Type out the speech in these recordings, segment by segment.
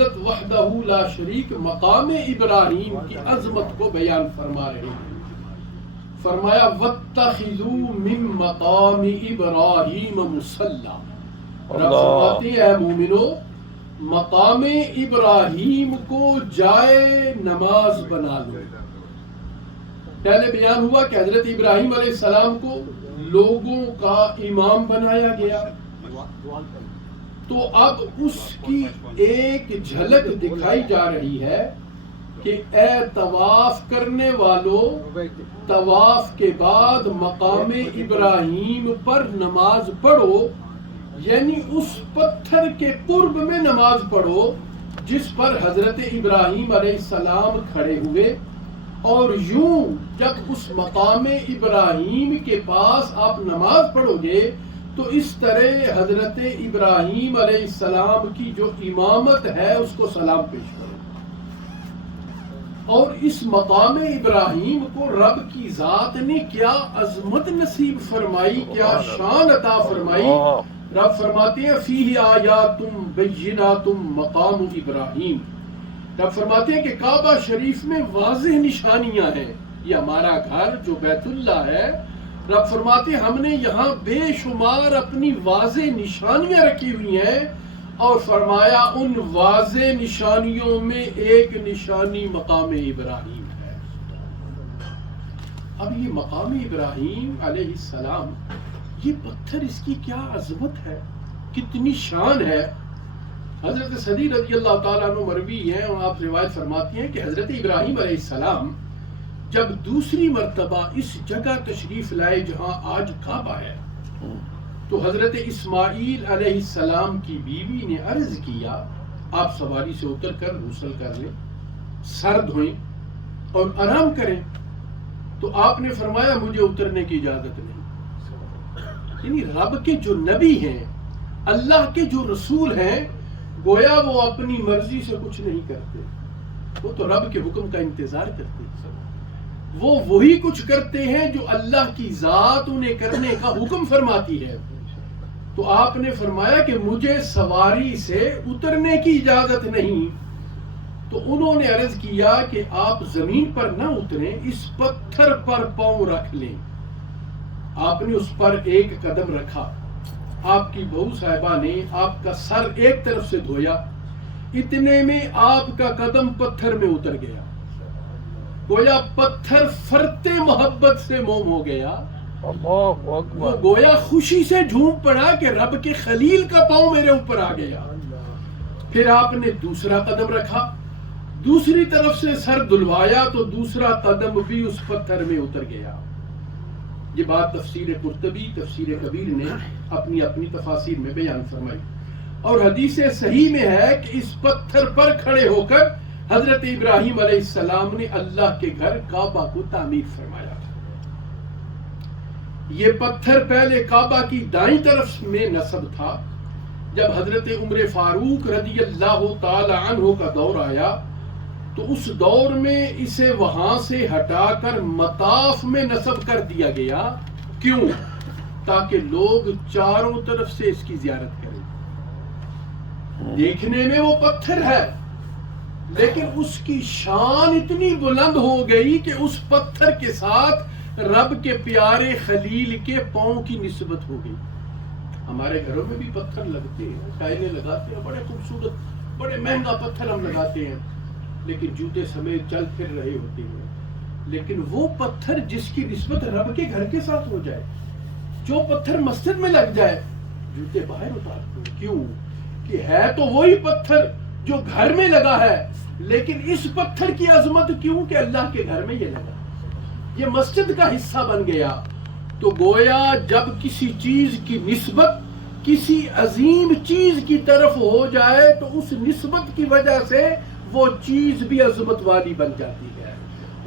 وحدہ لا شریک مقام ابراہیم کی عظمت کو بیان فرما رہے ہیں. فرمایا واتخذوا من مقام ابراہیم مصلی. رب فرماتے ہیں اے مومنو مقام ابراہیم کو جائے نماز بنا لو. پہلے بیان ہوا کہ حضرت ابراہیم علیہ السلام کو لوگوں کا امام بنایا گیا، تو اب اس کی ایک جھلک دکھائی جا رہی ہے کہ اے طواف کرنے والوں، طواف کے بعد مقام ابراہیم پر نماز پڑھو، یعنی اس پتھر کے قرب میں نماز پڑھو جس پر حضرت ابراہیم علیہ السلام کھڑے ہوئے. اور یوں جب اس مقام ابراہیم کے پاس آپ نماز پڑھو گے تو اس طرح حضرت ابراہیم علیہ السلام کی جو امامت ہے اس کو سلام پیش کرو. اور اس مقام ابراہیم کو رب کی ذات نے کیا عظمت نصیب فرمائی، کیا شان عطا فرمائی. رب فرماتے ہیں فیہ آیات بینات مقام ابراہیم. رب فرماتے ہیں کہ کعبہ شریف میں واضح نشانیاں ہیں. یہ ہمارا گھر جو بیت اللہ ہے، رب فرماتے ہیں ہم نے یہاں بے شمار اپنی واضح نشانیاں رکھی ہوئی ہیں، اور فرمایا ان واضح نشانیوں میں ایک نشانی مقام ابراہیم ہے. اب یہ مقام ابراہیم علیہ السلام، یہ پتھر، اس کی کیا عظمت ہے، کتنی شان ہے. حضرت صدی رضی اللہ تعالیٰ عنہ مروی ہیں اور آپ روایت فرماتی ہیں کہ حضرت ابراہیم علیہ السلام جب دوسری مرتبہ اس جگہ تشریف لائے جہاں آج کعبہ ہے، تو حضرت اسماعیل علیہ السلام کی بیوی نے عرض کیا آپ سواری سے اتر کر غسل کر لیں، سر دھوئیں اور آرام کریں. تو آپ نے فرمایا مجھے اترنے کی اجازت نہیں. یعنی رب کے جو نبی ہیں، اللہ کے جو رسول ہیں، گویا وہ اپنی مرضی سے کچھ نہیں کرتے، وہ تو رب کے حکم کا انتظار کرتے ہیں. وہ وہی کچھ کرتے ہیں جو اللہ کی ذات انہیں کرنے کا حکم فرماتی ہے. تو آپ نے فرمایا کہ مجھے سواری سے اترنے کی اجازت نہیں. تو انہوں نے عرض کیا کہ آپ زمین پر نہ اتریں، اس پتھر پر پاؤں رکھ لیں. آپ نے اس پر ایک قدم رکھا، آپ کی بہو صاحبہ نے آپ کا سر ایک طرف سے دھویا، اتنے میں آپ کا قدم پتھر میں اتر گیا. گویا پتھر فرتے محبت سے موم ہو گیا. وہ گویا خوشی سے جھوم پڑا کہ رب کے خلیل کا پاؤں میرے اوپر آ گیا. پھر آپ نے دوسرا قدم رکھا، دوسری طرف سے سر دھلوایا تو دوسرا قدم بھی اس پتھر میں اتر گیا. یہ بات تفسیر قرطبی، تفسیر کبیر نے اپنی اپنی تفاسیر میں بیان فرمائی. اور حدیث صحیح میں ہے کہ اس پتھر پر کھڑے ہو کر حضرت ابراہیم علیہ السلام نے اللہ کے گھر کعبہ کو تعمیر فرمایا. یہ پتھر پہلے کعبہ کی دائیں طرف میں نصب تھا. جب حضرت عمر فاروق رضی اللہ تعالی عنہ کا دور آیا تو اس دور میں اسے وہاں سے ہٹا کر مطاف میں نصب کر دیا گیا. کیوں؟ تاکہ لوگ چاروں طرف سے اس کی زیارت کریں. دیکھنے میں وہ پتھر ہے لیکن اس کی شان اتنی بلند ہو گئی کہ اس پتھر کے ساتھ رب کے پیارے خلیل کے پاؤں کی نسبت ہو گئی. ہمارے گھروں میں بھی پتھر لگتے ہیں، ٹائلیں لگاتے ہیں، بڑے خوبصورت بڑے مہنگا پتھر ہم لگاتے ہیں، لیکن جوتے سمیت چل پھر رہے ہوتے ہیں. لیکن وہ پتھر جس کی نسبت رب کے گھر کے ساتھ ہو جائے، جو پتھر مسجد میں لگ جائے، جوتے باہر اتارتے ہیں. کیوں؟ کہ ہے تو وہی پتھر جو گھر میں لگا ہے، لیکن اس پتھر کی عظمت کیوں کہ اللہ کے گھر میں یہ لگا، یہ مسجد کا حصہ بن گیا. تو گویا جب کسی چیز کی نسبت کسی عظیم چیز کی طرف ہو جائے تو اس نسبت کی وجہ سے وہ چیز بھی عظمت والی بن جاتی ہے.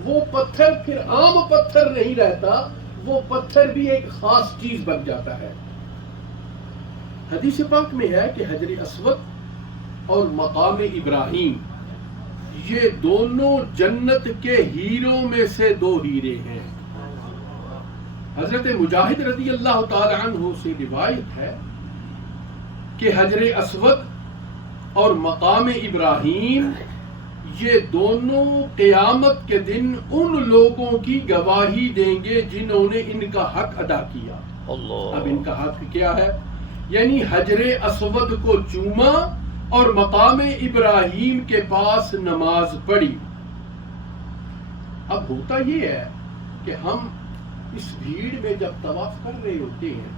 وہ پتھر پھر عام پتھر نہیں رہتا، وہ پتھر بھی ایک خاص چیز بن جاتا ہے. حدیث پاک میں ہے کہ حجر اسود اور مقام ابراہیم یہ دونوں جنت کے ہیروں میں سے دو ہیرے ہیں. حضرت مجاہد رضی اللہ تعالی عنہ سے روایت ہے کہ حجر اسود اور مقام ابراہیم، یہ دونوں قیامت کے دن ان لوگوں کی گواہی دیں گے جنہوں نے ان کا حق ادا کیا۔ اب ان کا حق کیا ہے؟ یعنی حجر اسود کو چوما اور مقام ابراہیم کے پاس نماز پڑھی۔ اب ہوتا یہ ہے کہ ہم اس بھیڑ میں جب طواف کر رہے ہوتے ہیں،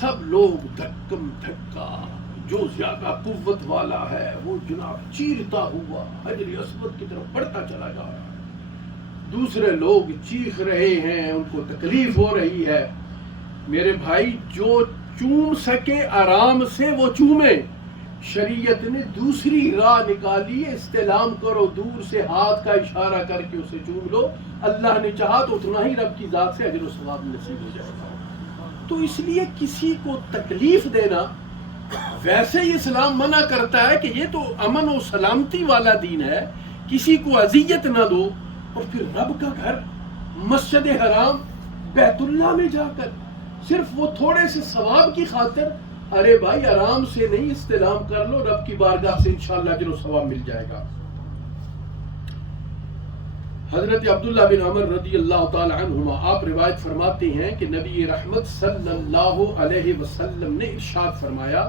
سب لوگ دھکم دھکا، جو زیادہ قوت والا ہے وہ جناب چیرتا ہوا حجر اسود کی طرف بڑھتا چلا جا رہا ہے، دوسرے لوگ چیخ رہے ہیں، ان کو تکلیف ہو رہی ہے۔ میرے بھائی، جو چوم سکے آرام سے وہ چومے۔ شریعت نے دوسری راہ نکالی ہے، استلام کرو، دور سے ہاتھ کا اشارہ کر کے اسے چوم لو، اللہ نے چاہا تو اتنا ہی رب کی ذات سے اجر و ثواب نصیب ہو جائے گا۔ تو اس لیے کسی کو تکلیف دینا، ویسے ہی اسلام منع کرتا ہے کہ یہ تو امن و سلامتی والا دین ہے، کسی کو اذیت نہ دو، اور پھر رب کا گھر مسجد حرام بیت اللہ میں جا کر صرف وہ تھوڑے سے ثواب کی خاطر، ارے بھائی آرام سے نہیں، استلام کر لو، رب کی بارگاہ سے انشاءاللہ اجر و ثواب مل جائے گا۔ حضرت عبداللہ بن عمر رضی اللہ تعالی عنہما آپ روایت فرماتے ہیں کہ نبی رحمت صلی اللہ علیہ وسلم نے ارشاد فرمایا،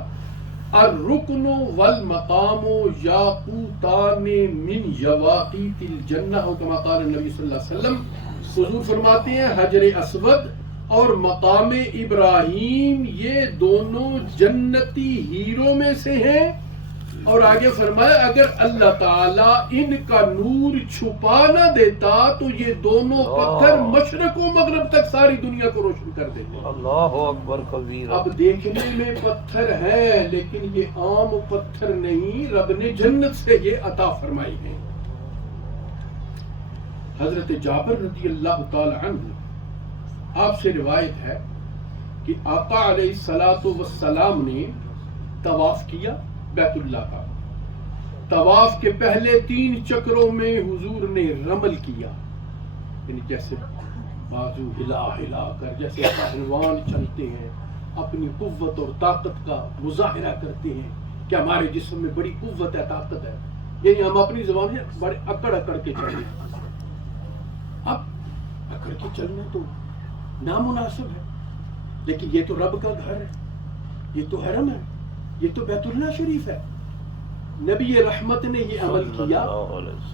الرکن والمقام یاقوتان من یواقیت الجنہ، کما قال النبی صلی اللہ علیہ وسلم۔ حضور فرماتے ہیں حجر اسود اور مقام ابراہیم یہ دونوں جنتی ہیروں میں سے ہیں، اور آگے فرمایا اگر اللہ تعالیٰ ان کا نور چھپا نہ دیتا تو یہ دونوں پتھر مشرق و مغرب تک ساری دنیا کو روشن کر دیتے۔ اللہ اکبر کبیرہ۔ اب دیکھنے میں پتھر ہے لیکن یہ عام پتھر نہیں، رب نے جنت سے یہ عطا فرمائی ہے۔ حضرت جابر رضی اللہ تعالی عنہ آپ سے روایت ہے کہ آقا علیہ الصلوۃ والسلام نے طواف کیا بیت اللہ کا۔ طواف کے پہلے 3 چکروں میں حضور نے رمل کیا، یعنی جیسے بازو ہلا ہلا کر جیسے پہلوان چلتے ہیں، اپنی قوت اور طاقت کا مظاہرہ کرتے ہیں کہ ہمارے جسم میں بڑی قوت ہے، طاقت ہے، یعنی ہم اپنی زبان میں بڑے اکڑ اکڑ کے چلیں۔ اب اکڑ کے چلنا تو نامناسب ہے، لیکن یہ تو رب کا گھر ہے، یہ تو حرم ہے، یہ تو بیت اللہ شریف ہے۔ نبی رحمت نے یہ عمل کیا۔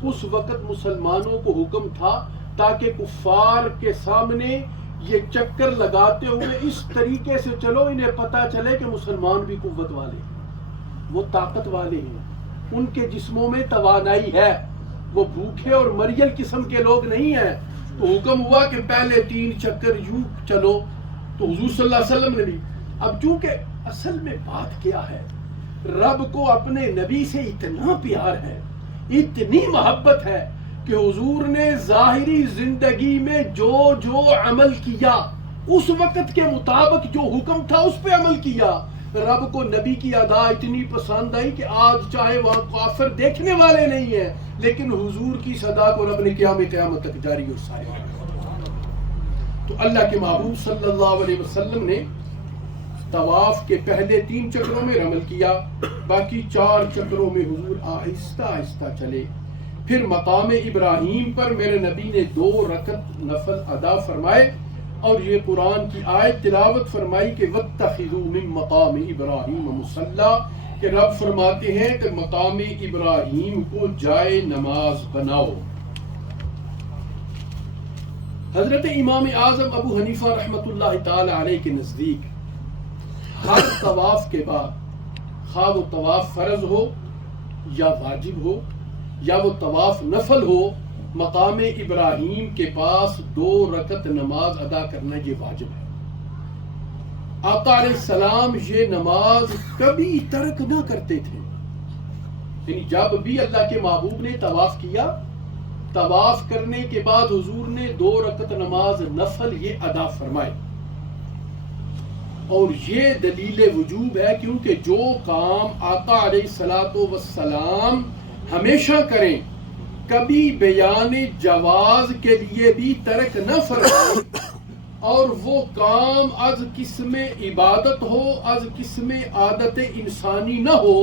اس وقت مسلمانوں کو حکم تھا تاکہ کفار کے سامنے یہ چکر لگاتے ہوئے اس طریقے سے چلو انہیں پتا چلے کہ مسلمان بھی قوت والے ہیں، وہ طاقت والے ہیں، ان کے جسموں میں توانائی ہے، وہ بھوکے اور مریل قسم کے لوگ نہیں ہیں۔ تو حکم ہوا کہ پہلے 3 چکر یوں چلو، تو حضور صلی اللہ علیہ وسلم نے بھی۔ اب چونکہ اصل میں بات کیا ہے، رب کو اپنے نبی سے اتنا پیار ہے، اتنی محبت ہے کہ حضور نے ظاہری زندگی میں جو جو عمل کیا اس وقت کے مطابق جو حکم تھا اس پہ عمل کیا۔ رب کو نبی کی ادا اتنی پسند آئی کہ آج چاہے وہاں کافر دیکھنے والے نہیں ہیں لیکن حضور کی صدا کو رب نے قیامت تک جاری اور ساری رکھا۔ تو اللہ کے محبوب صلی اللہ علیہ وسلم نے طواف کے پہلے 3 چکروں میں رمل کیا، باقی 4 چکروں میں حضور آہستہ آہستہ چلے۔ پھر مقام ابراہیم پر میرے نبی نے 2 رکعت نفل ادا فرمائے اور یہ قرآن کی آیت تلاوت فرمائی کہ وَاتَّخِذُوا مِن مَقَامِ إِبْرَاهِيمَ مُصَلًّى، کہ رب فرماتے ہیں کہ مقام ابراہیم کو جائے نماز بناؤ۔ حضرت امام اعظم ابو حنیفہ رحمۃ اللہ تعالی علیہ کے نزدیک ہر طواف کے بعد، خواہ وہ طواف فرض ہو یا واجب ہو یا وہ طواف نفل ہو، مقام ابراہیم کے پاس 2 رکعت نماز ادا کرنا یہ واجب ہے۔ آقا علیہ السلام یہ نماز کبھی ترک نہ کرتے تھے، یعنی جب بھی اللہ کے محبوب نے طواف کیا، طواف کرنے کے بعد حضور نے 2 رکعت نماز نفل یہ ادا فرمائے۔ اور یہ دلیل وجوب ہے کیونکہ جو کام آقا علیہ الصلوۃ والسلام ہمیشہ کریں، کبھی بیان جواز کے لیے بھی ترک نہ فرمائیں، اور وہ کام از قسم عبادت ہو، از قسم عادت انسانی نہ ہو،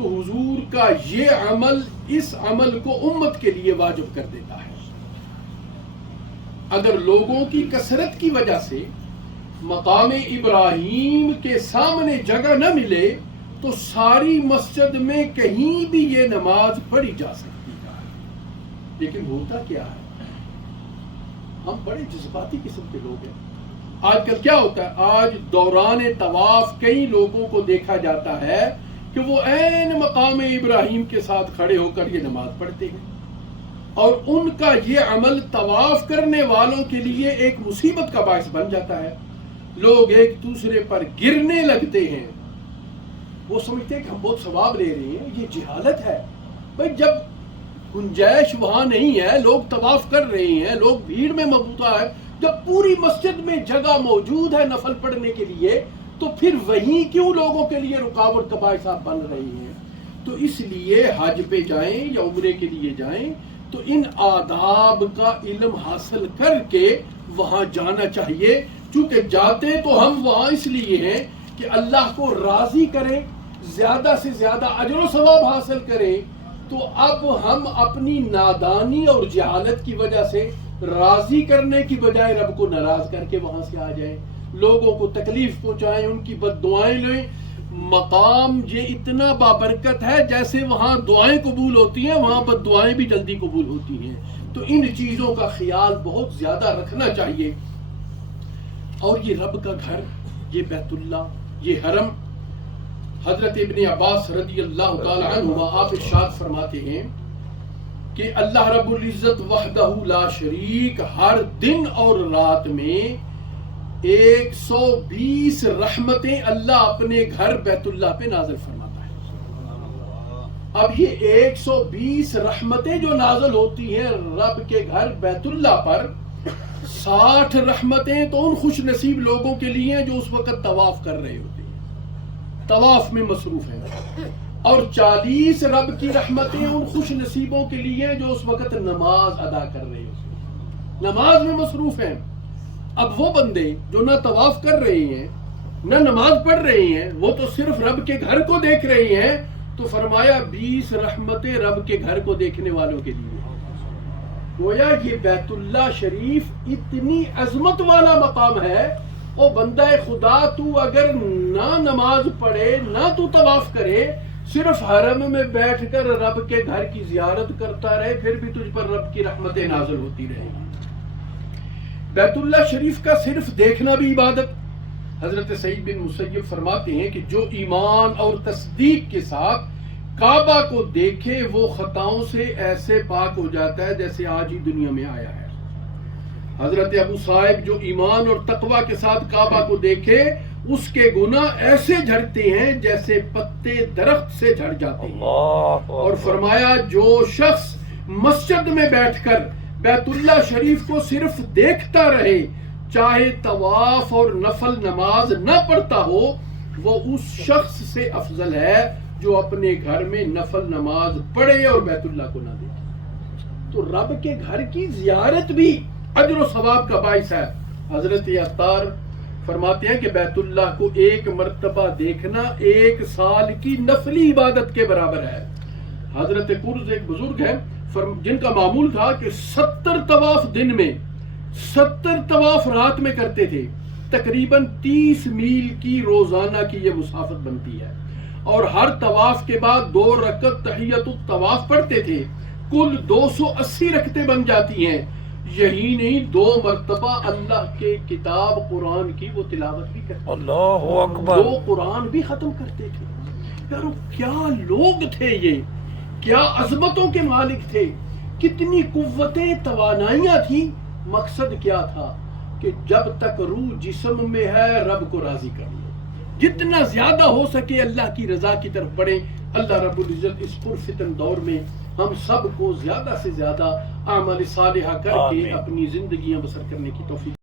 تو حضور کا یہ عمل اس عمل کو امت کے لیے واجب کر دیتا ہے. اگر لوگوں کی کثرت کی وجہ سے مقام ابراہیم کے سامنے جگہ نہ ملے تو ساری مسجد میں کہیں بھی یہ نماز پڑھی جا سکتی ہے. لیکن ہوتا کیا ہے، ہم بڑے جذباتی قسم کے لوگ ہیں. آج کل کیا ہوتا ہے، آج دوران طواف کئی لوگوں کو دیکھا جاتا ہے کہ وہ عین مقام ابراہیم کے ساتھ کھڑے ہو کر یہ نماز پڑھتے ہیں، اور ان کا یہ عمل طواف کرنے والوں کے لیے ایک مصیبت کا باعث بن جاتا ہے. لوگ ایک دوسرے پر گرنے لگتے ہیں، وہ سمجھتے ہیں کہ ہم بہت ثواب لے رہے ہیں. یہ جہالت ہے. بھائی جب گنجائش وہاں نہیں ہے، لوگ طواف کر رہے ہیں، لوگ بھیڑ میں مبتلا ہے، جب پوری مسجد میں جگہ موجود ہے نفل پڑھنے کے لیے، تو پھر وہیں کیوں لوگوں کے لیے رکاوٹ کا باعث آپ بن رہے ہیں؟ تو اس لیے حج پہ جائیں یا عمرے کے لیے جائیں تو ان آداب کا علم حاصل کر کے وہاں جانا چاہیے. چونکہ جاتے تو ہم وہاں اس لیے ہیں کہ اللہ کو راضی کریں، زیادہ سے زیادہ اجر و ثواب حاصل کریں. تو اب ہم اپنی نادانی اور جہالت کی وجہ سے راضی کرنے کی بجائے رب کو ناراض کر کے وہاں سے آ جائیں، لوگوں کو تکلیف پہنچائیں، ان کی بد دعائیں لیں. مقام یہ اتنا بابرکت ہے، جیسے وہاں دعائیں قبول ہوتی ہیں وہاں بد دعائیں بھی جلدی قبول ہوتی ہیں. تو ان چیزوں کا خیال بہت زیادہ رکھنا چاہیے. اور یہ رب کا گھر، یہ بیت اللہ، یہ حرم، حضرت ابن عباس رضی اللہ تعالی عنہما آپ ارشاد فرماتے ہیں کہ اللہ رب العزت وحدہ لا شریک ہر دن اور رات میں 120 رحمتیں اللہ اپنے گھر بیت اللہ پہ نازل فرماتا ہے. اب یہ 120 رحمتیں جو نازل ہوتی ہیں رب کے گھر بیت اللہ پر، 60 رحمتیں تو ان خوش نصیب لوگوں کے لیے ہیں جو اس وقت طواف کر رہے ہوتے ہیں، طواف میں مصروف ہیں، اور 40 رب کی رحمتیں ان خوش نصیبوں کے لیے ہیں جو اس وقت نماز ادا کر رہے ہوتے ہیں، نماز میں مصروف ہیں. اب وہ بندے جو نہ طواف کر رہے ہیں نہ نماز پڑھ رہے ہیں، وہ تو صرف رب کے گھر کو دیکھ رہے ہیں. تو فرمایا 20 رحمتیں رب کے گھر کو دیکھنے والوں کے لیے. گویا یہ بیت اللہ شریف اتنی عظمت والا مقام ہے. او بندہ خدا، تو اگر نہ نماز پڑھے نہ تو طواف کرے، صرف حرم میں بیٹھ کر رب کے گھر کی زیارت کرتا رہے، پھر بھی تجھ پر رب کی رحمتیں نازل ہوتی رہیں گی. بیت اللہ شریف کا صرف دیکھنا بھی عبادت. حضرت سعید بن مسیب فرماتے ہیں کہ جو ایمان اور تصدیق کے ساتھ کعبہ کو دیکھے وہ خطاؤں سے ایسے پاک ہو جاتا ہے جیسے آج ہی دنیا میں آیا ہے. حضرت ابو صاحب جو ایمان اور تقوی کے ساتھ کعبہ کو دیکھے اس کے گناہ ایسے جھڑتے ہیں جیسے پتے درخت سے جھڑ جاتے ہیں. اور فرمایا جو شخص مسجد میں بیٹھ کر بیت اللہ شریف کو صرف دیکھتا رہے، چاہے طواف اور نفل نماز نہ پڑھتا ہو، وہ اس شخص سے افضل ہے جو اپنے گھر میں نفل نماز پڑھے اور بیت اللہ کو نہ دیکھے. تو رب کے گھر کی زیارت بھی اجر و ثواب کا باعث ہے. حضرت عطار فرماتے ہیں کہ بیت اللہ کو ایک مرتبہ دیکھنا 1 سال کی نفلی عبادت کے برابر ہے. حضرت قرز ایک بزرگ ہیں جن کا معمول تھا کہ 70 طواف دن میں 70 طواف رات میں کرتے تھے. تقریباً 30 میل کی روزانہ کی یہ مسافت بنتی ہے، اور ہر طواف کے بعد 2 رکعت تحیت الطواف پڑھتے تھے. کل 280 رکعتیں بن جاتی ہیں. یہی نہیں 2 مرتبہ اللہ کے کتاب قرآن کی وہ تلاوت بھی کرتے. اللہ اکبر. 2 قرآن بھی ختم کرتے تھے. یارو کیا لوگ تھے یہ، کیا عظمتوں کے مالک تھے، کتنی قوتیں توانائیاں تھیں. مقصد کیا تھا کہ جب تک روح جسم میں ہے رب کو راضی کر لو، جتنا زیادہ ہو سکے اللہ کی رضا کی طرف بڑھیں. اللہ رب العزت اس پرفتن دور میں ہم سب کو زیادہ سے زیادہ اعمال صالحہ کر کے اپنی زندگیاں بسر کرنے کی توفیق